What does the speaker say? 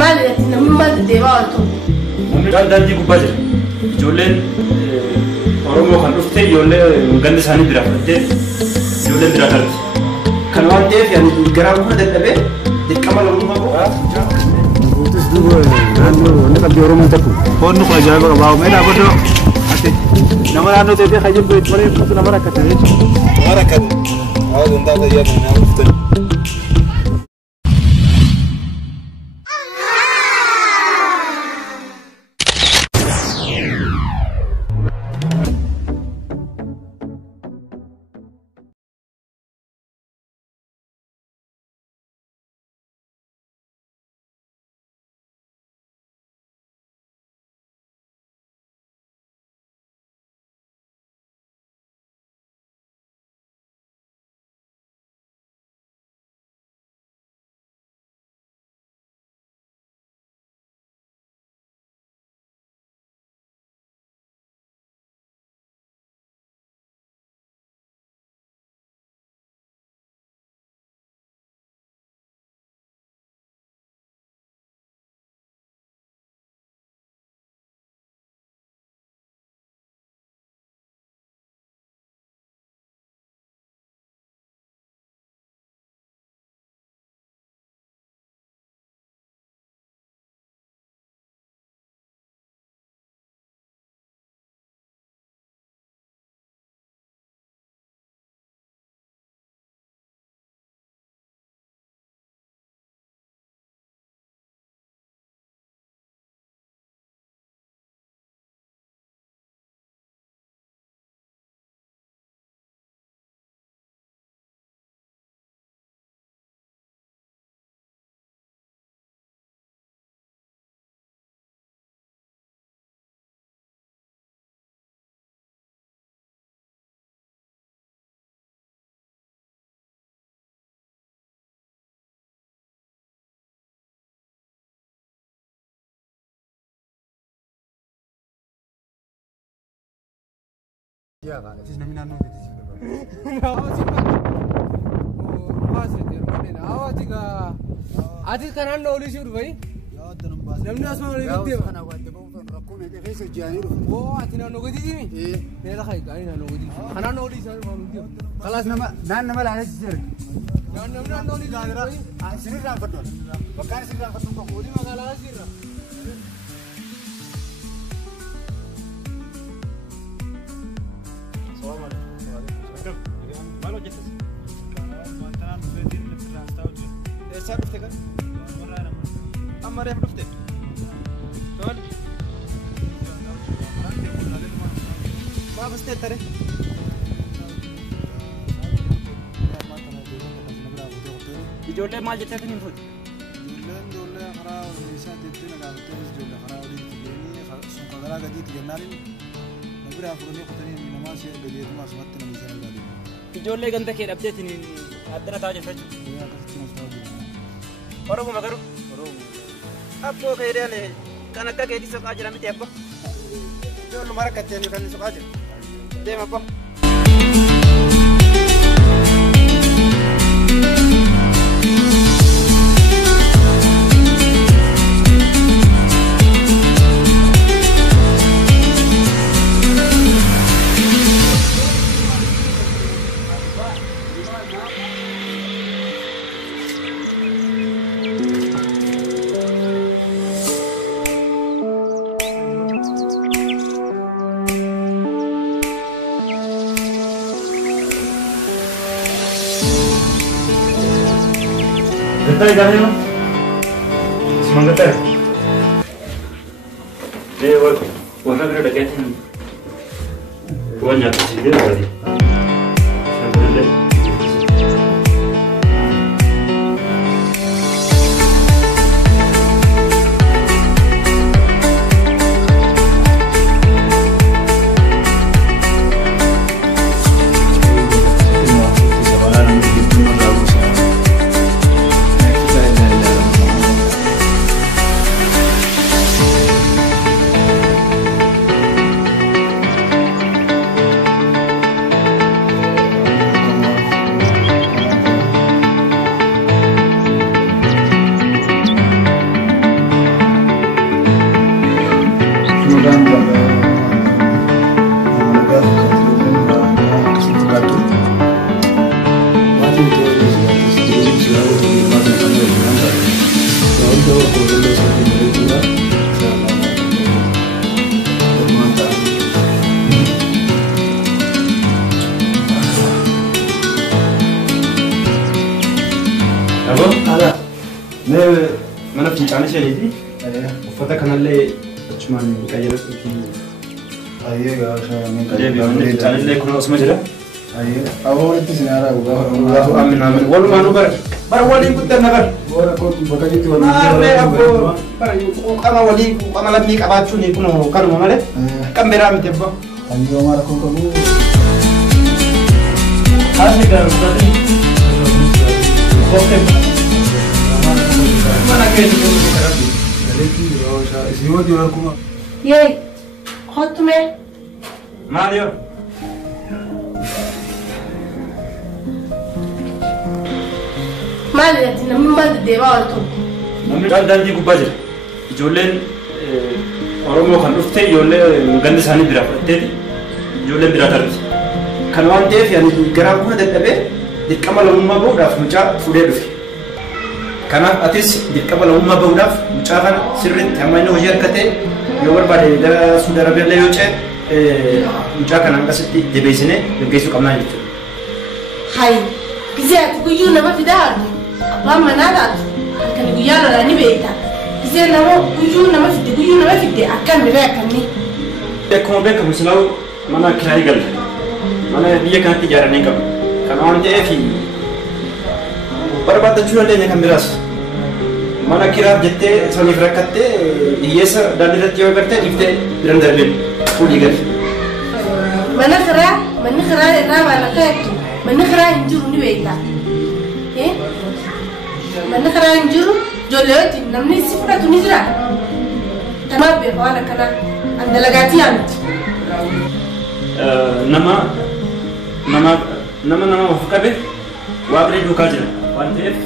Maal namni maal deemaa ooltu? Namni daandii gubbaa jira. Ijoolleen Oromoo kan dhufte ijoollee ganda isaanii biraa fudhattee ijoolleen biraa tarti. Kan waan ta'eef yaani garaa guddaa dadhabee dirqama lammummaa bu'aa. Buutis duuba naannoo inni qabdi Oromoo tokko. Foonni kun ajaa'iba qaba. Meeshaa godoo ati nama naannoo ta'ee kan jirtu itti malee kutu nama rakkate jechuudha. Nama rakkate. Haa wantaa ta'ee nama dhuftan. Ya kan, sis nami naannoo miti sis gaba. Atis kanan no oli shuru bhai. Namni asma oli bitte. Kana wante ba'u rakkoo meeqa keessa hojjaanii dhufu. Oh, ati naannoo gadi jimi. Meela kai gaani naannoo gadi. Kanan no oli shuru bhai. Kalaas nama laalessi jira. Naannoo oli gaanira. Sinirraan faddoon. Bakkaan sinirraan faddoon qabu. Oli magaalaa sirra. Maal hojjetas? Wantaan dhufeetiin laftirraan taa'u jira. Eessaa dhufte kan? Warraa nama. Amma reef dhufte? Toon? Maaf as teettare? Ijoollee maal jettee hin fuudhu? Ijoollee karaa isaa jettee nagaafatee ijoollee karaa olii ijoolleen sun karaa gadiitti jennaaniin na biraa fuudhanii qotanii namaa ishee gajeetumaa asumatti namni ishee nagaadee. Ijoollee ganda kee dhabdeetiin addana taa'aa jirta jechuudha. Oromoo garuu. Abboo fayyadaan kan akka keetii soqaa jira miti abbaa. Ijoolluma rakkatteen kan soqaa jira. Deema abbaa. Gattare gaafii moo? Siman gattare? Warra bira dhaqeetiin waan nyaatasiif jedhu gadi. Shaanqillee. Apa? Ada. Mana fincaana ishee uffata kanallee achumaan qayyarratti Aye, deebi'amanii fincaanillee kun osuma jira. Ahora este señora Allahu amin amin. Walumaa nu bara waliin guddanna bara. ahora con tu bacallo te Maarree abboo bara quuqama walii quuqama lammii qabaachuun kun kanuma malee kan biraa miti abbaa. Ayo mara con kamu. Haalli gaariidhaan mana keessatti Si vos te vas como Yee, kottume. maal yoo Maal jedhati namni maal deddeebaa ooltu? namni daandii gubbaa jira. Ijoolleen Oromoo kan dhufte ijoollee ganni isaanii biraa fudhatteeti ijoolleen biraa tarti. Kan waan ta'eef ani garaa kuna dadhabee dirqama lammummaa bahuudhaaf mucaa fuudhee dhufe. Kanaaf atis dirqama lammummaa bahuudhaaf mucaa kana sirriitti hamma inni hojii harkatee yoo barbaade gara Suudi Arabiyaa yoo ce'e mucaa kana akkasitti jabeessinee gaggeessuu qabnaa jechuudha. Hayi, gisee ati guyyuu nama fidaa argu. Abbaan manaa taatu halkanii guyyaa lolaa ni beekta. Gisee nama guyyuu nama fidde akkam diree akkamni. Akkuma beekamu silaa'u mana kiraayii galte. Mana biyya kanatti ijaaranii qabu. Kana waan ta'eef barbaadachuu dandeenya kan biraas. Mana kiraaf jettee saniif rakkattee hiyyeessa daandii irratti yoo gartee dhiiftee biran darbeen fuudhii galte. Manni kiraa irraa baala ta'ettu manni kiraa hin jiru ni beekta. Manni kiraa hin jiru ijoollee wajjin namni si fudhatu ni jira. Tanaaf beeka waan akkanaa an dalagaatii yaamti. Nama of qabe waaqni duukaa jira waan ta'eef